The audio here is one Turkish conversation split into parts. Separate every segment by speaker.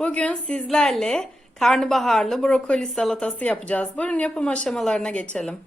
Speaker 1: Bugün sizlerle karnabaharlı brokoli salatası yapacağız. Buyurun yapım aşamalarına geçelim.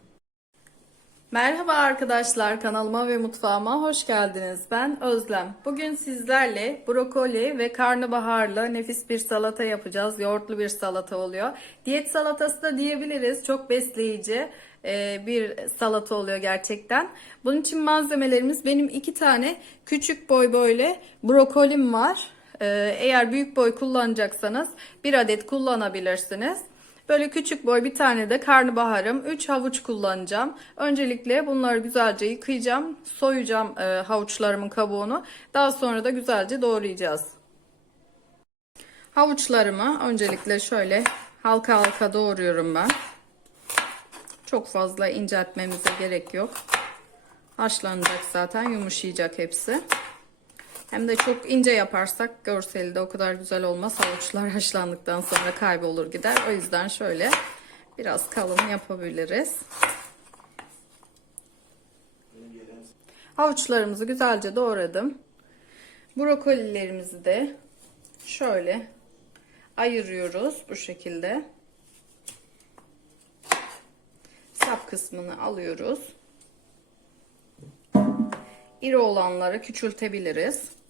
Speaker 1: Merhaba arkadaşlar kanalıma ve mutfağıma hoş geldiniz. Ben Özlem. Bugün sizlerle brokoli ve karnabaharlı nefis bir salata yapacağız. Yoğurtlu bir salata oluyor. Diyet salatası da diyebiliriz. Çok besleyici e, bir salata oluyor gerçekten. Bunun için malzemelerimiz benim iki tane küçük boy böyle brokolim var. E, Eğer büyük boy kullanacaksanız bir adet kullanabilirsiniz. Böyle küçük boy bir tane de karnabaharım. 3 havuç kullanacağım. Öncelikle bunları güzelce yıkayacağım. Soyacağım e, havuçlarımın kabuğunu. Daha sonra da güzelce doğrayacağız. Havuçlarımı öncelikle şöyle halka halka doğruyorum ben. Çok fazla inceltmemize gerek yok. Haşlanacak zaten yumuşayacak hepsi. Hem de çok ince yaparsak görseli de o kadar güzel olmaz. Havuçlar haşlandıktan sonra kaybolur gider. O yüzden şöyle biraz kalın yapabiliriz. Havuçlarımızı güzelce doğradım. Brokolilerimizi de şöyle ayırıyoruz bu şekilde. Sap kısmını alıyoruz. İri olanları küçültebiliriz.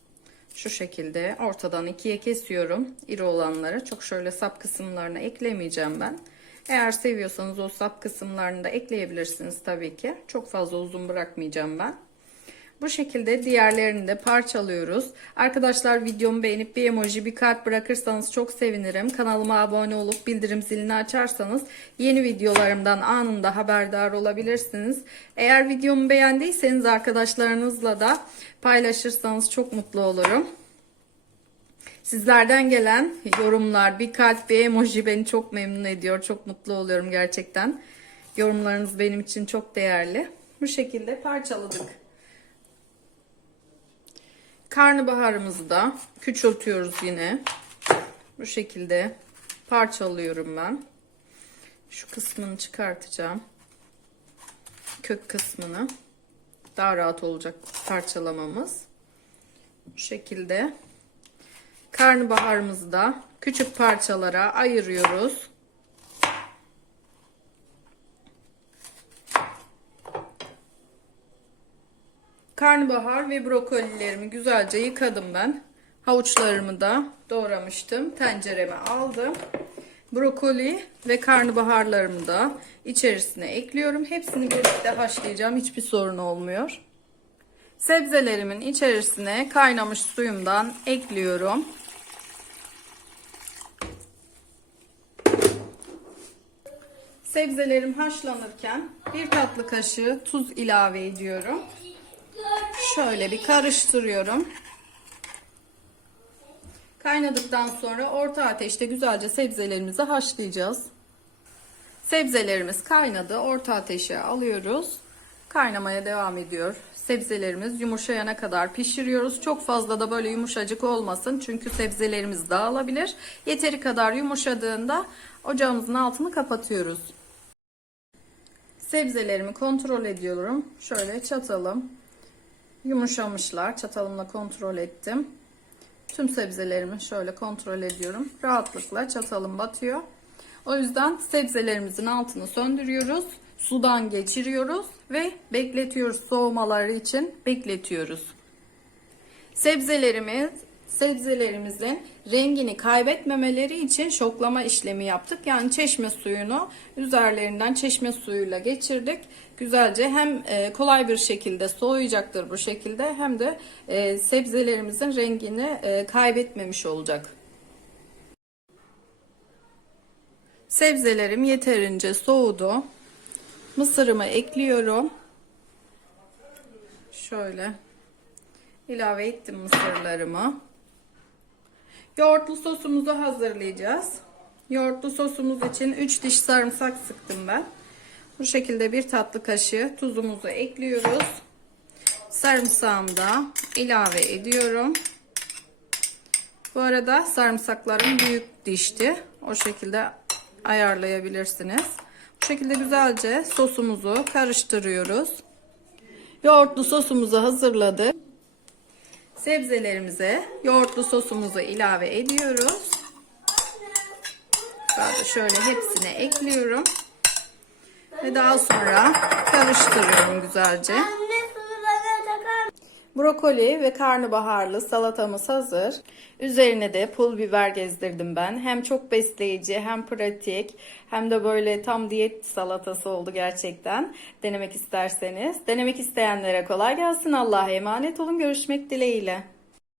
Speaker 1: Şu şekilde ortadan ikiye kesiyorum. İri olanları çok şöyle sap kısımlarına eklemeyeceğim ben. Eğer seviyorsanız o sap kısımlarını da ekleyebilirsiniz tabii ki. Çok fazla uzun bırakmayacağım ben. Bu şekilde diğerlerini de parçalıyoruz. Arkadaşlar videomu beğenip bir emoji bir kalp bırakırsanız çok sevinirim. Kanalıma abone olup bildirim zilini açarsanız yeni videolarımdan anında haberdar olabilirsiniz. Eğer videomu beğendiyseniz arkadaşlarınızla da paylaşırsanız çok mutlu olurum. Sizlerden gelen yorumlar, bir kalp, bir emoji beni çok memnun ediyor. Çok mutlu oluyorum gerçekten. Yorumlarınız benim için çok değerli. Bu şekilde parçaladık. Karnabaharımızı da küçültüyoruz yine. Bu şekilde parçalıyorum ben. Şu kısmını çıkartacağım. Kök kısmını. Daha rahat olacak parçalamamız. Bu şekilde. Karnabaharımızı da küçük parçalara ayırıyoruz. Karnabahar ve brokolilerimi güzelce yıkadım ben. Havuçlarımı da doğramıştım. Tencereme aldım. Brokoli ve karnabaharlarımı da içerisine ekliyorum. Hepsini birlikte haşlayacağım. Hiçbir sorun olmuyor. Sebzelerimin içerisine kaynamış suyumdan ekliyorum. Sebzelerim haşlanırken bir tatlı kaşığı tuz ilave ediyorum. Şöyle bir karıştırıyorum. Kaynadıktan sonra orta ateşte güzelce sebzelerimizi haşlayacağız. Sebzelerimiz kaynadı. Orta ateşe alıyoruz. Kaynamaya devam ediyor. Sebzelerimiz yumuşayana kadar pişiriyoruz. Çok fazla da böyle yumuşacık olmasın. Çünkü sebzelerimiz dağılabilir. Yeteri kadar yumuşadığında ocağımızın altını kapatıyoruz. Sebzelerimi kontrol ediyorum. Şöyle çatalım. Yumuşamışlar. Çatalımla kontrol ettim. Tüm sebzelerimi şöyle kontrol ediyorum. Rahatlıkla çatalım batıyor. O yüzden sebzelerimizin altını söndürüyoruz. Sudan geçiriyoruz ve bekletiyoruz. Soğumaları için bekletiyoruz. Sebzelerimiz sebzelerimizin rengini kaybetmemeleri için şoklama işlemi yaptık. Yani çeşme suyunu üzerlerinden çeşme suyuyla geçirdik. Güzelce hem e, kolay bir şekilde soğuyacaktır bu şekilde hem de e, sebzelerimizin rengini e, kaybetmemiş olacak. Sebzelerim yeterince soğudu. Mısırımı ekliyorum. Şöyle ilave ettim mısırlarımı. Yoğurtlu sosumuzu hazırlayacağız. Yoğurtlu sosumuz için 3 diş sarımsak sıktım ben. Bu şekilde bir tatlı kaşığı tuzumuzu ekliyoruz. Sarımsağımı da ilave ediyorum. Bu arada sarımsaklarım büyük dişti. O şekilde ayarlayabilirsiniz. Bu şekilde güzelce sosumuzu karıştırıyoruz. Yoğurtlu sosumuzu hazırladık sebzelerimize yoğurtlu sosumuzu ilave ediyoruz. Daha şöyle hepsine ekliyorum. Ve daha sonra karıştırıyorum güzelce. Brokoli ve karnabaharlı salatamız hazır. Üzerine de pul biber gezdirdim ben. Hem çok besleyici hem pratik hem de böyle tam diyet salatası oldu gerçekten. Denemek isterseniz. Denemek isteyenlere kolay gelsin. Allah'a emanet olun. Görüşmek dileğiyle.